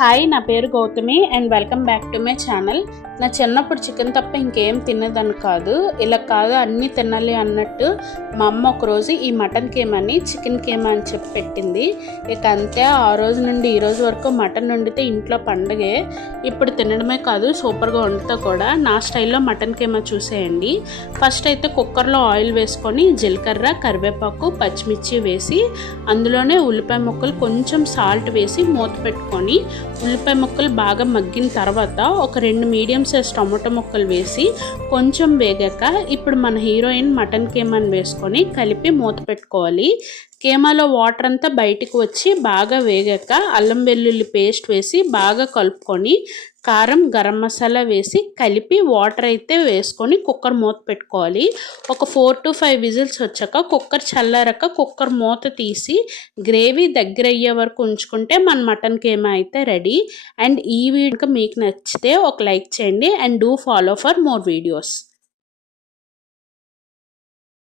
Hi, నా పేరు Gautami and welcome back to my channel. నా చిన్నప్పుడు చికెన్ తప్ప ఇంకేం తినేదని కాదు, ఇలా కాదు అన్నీ తినాలి అన్నట్టు మా అమ్మ ఒకరోజు ఈ మటన్ కేమని చికెన్ కేమా అని చెప్పి పెట్టింది. ఇక అంతే, ఆ రోజు నుండి ఈ రోజు వరకు మటన్ వండితే ఇంట్లో పండగే. ఇప్పుడు తినడమే కాదు, సూపర్గా వండుతా కూడా. నా స్టైల్లో మటన్ కేమా చూసేయండి. ఫస్ట్ అయితే కుక్కర్లో ఆయిల్ వేసుకొని జీలకర్ర, కరివేపాకు, పచ్చిమిర్చి వేసి అందులోనే ఉల్లిపాయ ముక్కలు కొంచెం సాల్ట్ వేసి మూత పెట్టుకొని ఉల్లిపాయ ముక్కలు బాగా మగ్గిన తర్వాత ఒక 2 మీడియం సైజ్ టమాటో ముక్కలు వేసి కొంచెం వేగాక ఇప్పుడు మన హీరోయిన్ మటన్ కేమాని వేసుకొని కలిపి మూత పెట్టుకోవాలి. కేమాలో వాటర్ అంతా బయటికి వచ్చి బాగా వేగాక అల్లం వెల్లుల్లి పేస్ట్ వేసి బాగా కలుపుకొని కారం, గరం మసాలా వేసి కలిపి వాటర్ అయితే వేసుకొని కుక్కర్ మూత పెట్టుకోవాలి. ఒక 4 to 5 విజిల్స్ వచ్చాక కుక్కర్ చల్లారాక కుక్కర్ మూత తీసి గ్రేవీ దగ్గర అయ్యే వరకు ఉంచుకుంటే మన మటన్ కేమా అయితే రెడీ. అండ్ ఈ వీడియో మీకు నచ్చితే ఒక లైక్ చేయండి and do follow for more videos.